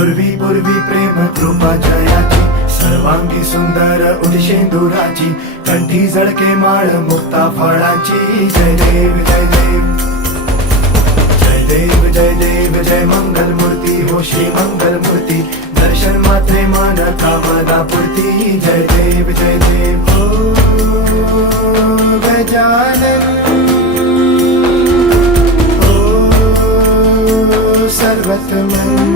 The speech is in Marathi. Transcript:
पूर्वी पूर्वी प्रेम कृपा जयाची, सर्वांगी सुंदर उदिशेंदुराची, कंठी झळके माळ मुक्ता फळाची. जय देव जय देव जय देव जय देव जय मंगल मूर्ती हो श्री मंगल मूर्ती, दर्शन मात्रे मन कामना पूर्ती. जय देव जय देव ओ गजानन ओ सर्वतमन